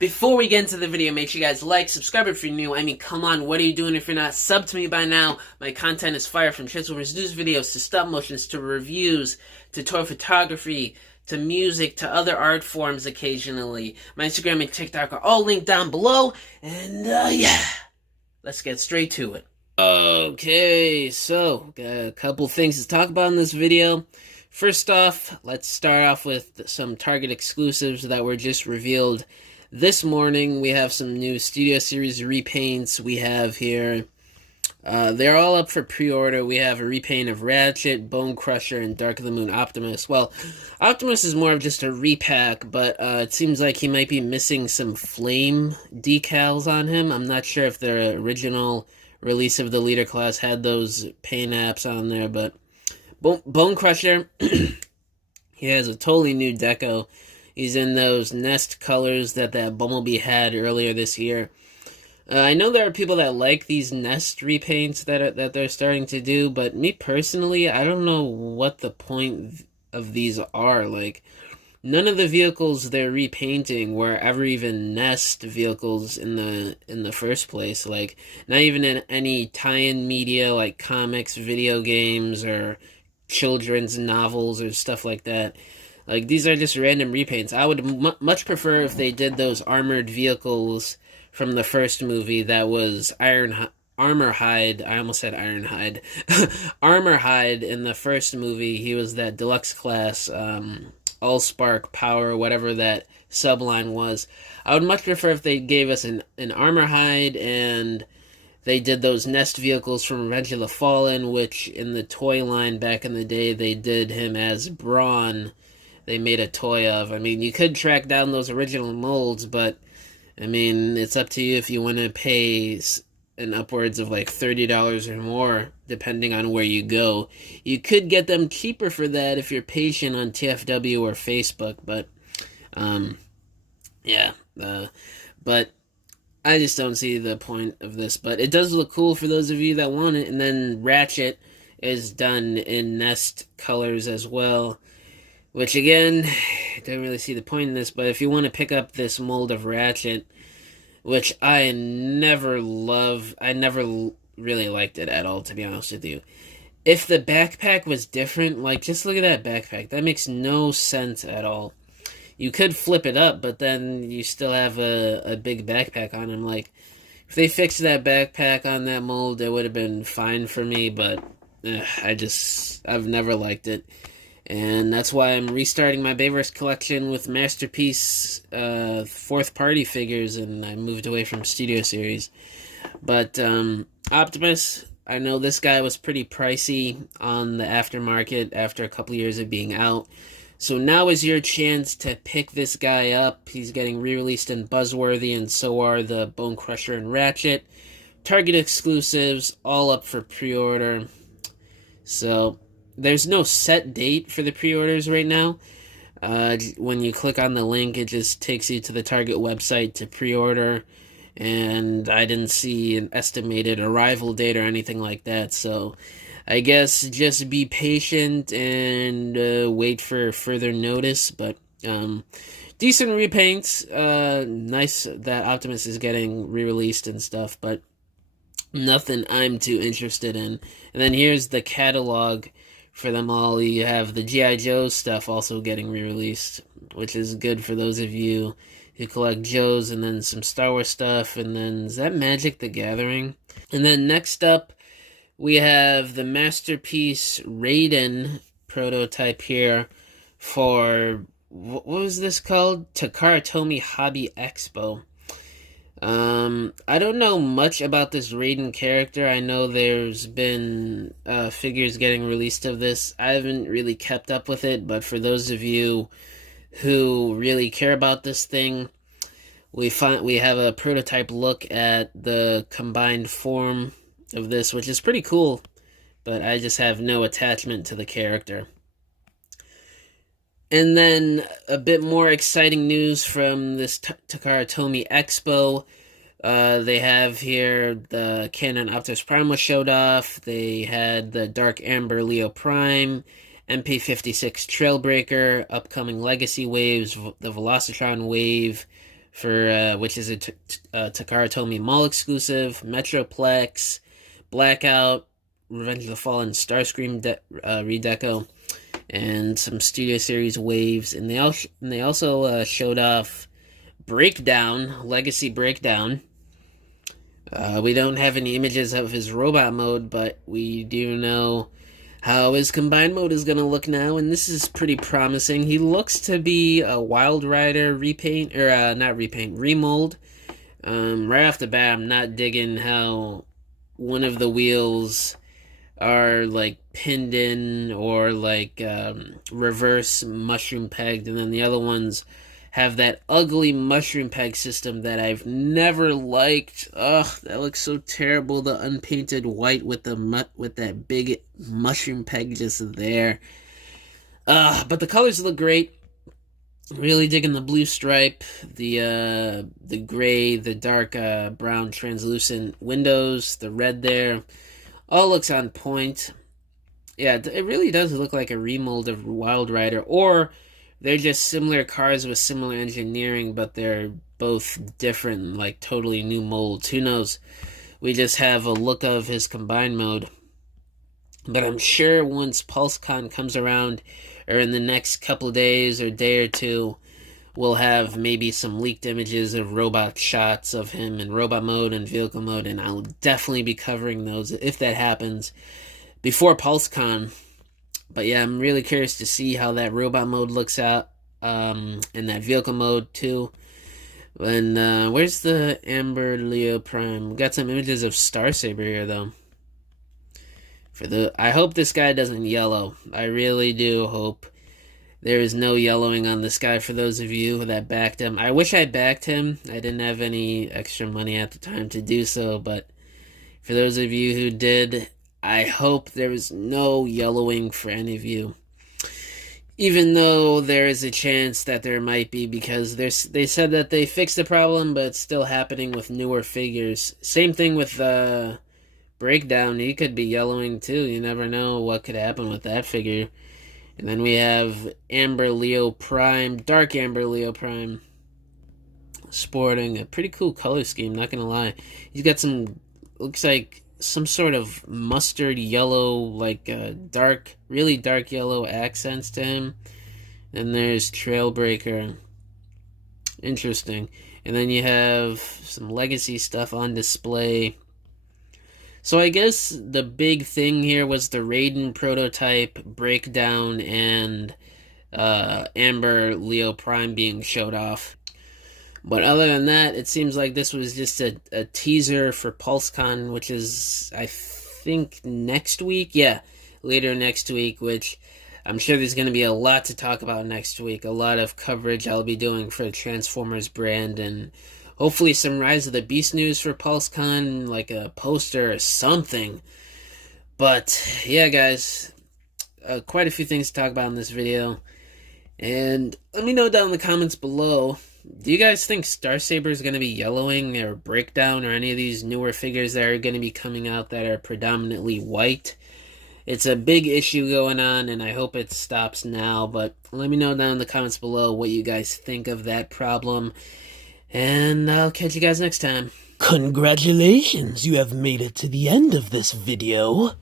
Before we get into the video, make sure you guys like, subscribe if you're new. I mean, come on, what are you doing if you're not? Sub to me by now. My content is fire, from Transformers news videos to stop motions to reviews to toy photography to music to other art forms occasionally. My Instagram and TikTok are all linked down below. And yeah, let's get straight to it. Okay, so got a couple things to talk about in this video. First off, let's start off with some Target exclusives that were just revealed this morning. We have some new Studio Series repaints. We have here, they're all up for pre-order. We have a repaint of Ratchet, Bone Crusher, and Dark of the Moon Optimus. Well, Optimus is more of just a repack, but it seems like he might be missing some flame decals on him. I'm not sure if the original release of the leader class had those paint apps on there, but Bone Crusher, he has a totally new deco. He's in those Nest colors that Bumblebee had earlier this year. I know there are people that like these Nest repaints that they're starting to do, but me personally, I don't know what the point of these are. Like, none of the vehicles they're repainting were ever even Nest vehicles in the first place. Like, not even in any tie-in media like comics, video games, or children's novels or stuff like that. Like, these are just random repaints. I would much prefer if they did those armored vehicles from the first movie that was Armorhide. I almost said Ironhide. Armorhide in the first movie. He was that deluxe class, Allspark Power, whatever that subline was. I would much prefer if they gave us an Armorhide and they did those Nest vehicles from Revenge of the Fallen, which in the toy line back in the day, they did him as Brawn. They made a toy of. I mean, you could track down those original molds, but I mean, it's up to you if you want to pay an upwards of like $30 or more, depending on where you go. You could get them cheaper for that if you're patient on TFW or Facebook, but but I just don't see the point of this. But it does look cool for those of you that want it. And then Ratchet is done in Nest colors as well, which again, I don't really see the point in this, but if you want to pick up this mold of Ratchet, which I never really liked it at all, to be honest with you. If the backpack was different, like, just look at that backpack. That makes no sense at all. You could flip it up, but then you still have a big backpack on him. Like, if they fixed that backpack on that mold, it would have been fine for me, but I've never liked it. And that's why I'm restarting my Bayverse collection with Masterpiece fourth party figures, and I moved away from Studio Series. But Optimus, I know this guy was pretty pricey on the aftermarket after a couple years of being out. So now is your chance to pick this guy up. He's getting re-released in Buzzworthy, and so are the Bone Crusher and Ratchet. Target exclusives, all up for pre-order. So there's no set date for the pre-orders right now. When you click on the link, it just takes you to the Target website to pre-order, and I didn't see an estimated arrival date or anything like that, so I guess just be patient and wait for further notice. But decent repaints. Nice that Optimus is getting re-released and stuff, but nothing I'm too interested in. And then here's the catalog for them all. You have the G.I. Joe stuff also getting re-released, which is good for those of you who collect Joes, and then some Star Wars stuff, and then, is that Magic the Gathering? And then next up, we have the Masterpiece Raiden prototype here for, what was this called? Takara Tomy Hobby Expo. I don't know much about this Raiden character. I know there's been figures getting released of this. I haven't really kept up with it, but for those of you who really care about this thing, we have a prototype look at the combined form of this, which is pretty cool, but I just have no attachment to the character. And then a bit more exciting news from this Takara Tomy Expo. They have here the Canon Optimus Prime was showed off. They had the Dark Amber Leo Prime, MP56 Trailbreaker, upcoming Legacy Waves, the Velocitron Wave, for which is a Takara Tomy Mall exclusive, Metroplex, Blackout, Revenge of the Fallen, Starscream redeco, and some Studio Series waves. And they also showed off Breakdown, Legacy Breakdown. We don't have any images of his robot mode, but we do know how his combined mode is going to look now, and this is pretty promising. He looks to be a Wild Rider repaint, or not repaint, remold. Right off the bat, I'm not digging how one of the wheels are like pinned in or like reverse mushroom pegged, and then the other ones have that ugly mushroom peg system that I've never liked. Ugh, that looks so terrible. The unpainted white with that big mushroom peg just there. But the colors look great. Really digging the blue stripe, the gray, the dark brown translucent windows, the red there. All looks on point. Yeah, it really does look like a remold of Wild Rider, or they're just similar cars with similar engineering, but they're both different, like totally new molds. Who knows? We just have a look of his combined mode. But I'm sure once PulseCon comes around, or in the next couple of days or day or two, we'll have maybe some leaked images of robot shots of him in robot mode and vehicle mode, and I'll definitely be covering those if that happens before PulseCon. But yeah, I'm really curious to see how that robot mode looks out, and that vehicle mode too. And where's the Amber Leo Prime? We got some images of Starsaber here though. I hope this guy doesn't yellow. I really do hope there is no yellowing on this guy. For those of you that backed him, I wish I backed him. I didn't have any extra money at the time to do so, but for those of you who did, I hope there was no yellowing for any of you. Even though there is a chance that there might be, because they said that they fixed the problem, but it's still happening with newer figures. Same thing with Breakdown. He could be yellowing too. You never know what could happen with that figure. And then we have Amber Leo Prime, Dark Amber Leo Prime, sporting a pretty cool color scheme, not gonna lie. He's got some, looks like some sort of mustard yellow, like dark, really dark yellow accents to him. And there's Trailbreaker. Interesting. And then you have some legacy stuff on display. So I guess the big thing here was the Raiden prototype, Breakdown, and Amber Leo Prime being showed off. But other than that, it seems like this was just a teaser for PulseCon, which is, I think, next week? Yeah, later next week, which I'm sure there's going to be a lot to talk about next week. A lot of coverage I'll be doing for the Transformers brand, and hopefully some Rise of the Beast news for PulseCon, like a poster or something. But, yeah, guys, quite a few things to talk about in this video. And let me know down in the comments below, do you guys think Starsaber is going to be yellowing, or Breakdown, or any of these newer figures that are going to be coming out that are predominantly white? It's a big issue going on, and I hope it stops now. But let me know down in the comments below what you guys think of that problem. And I'll catch you guys next time. Congratulations, you have made it to the end of this video.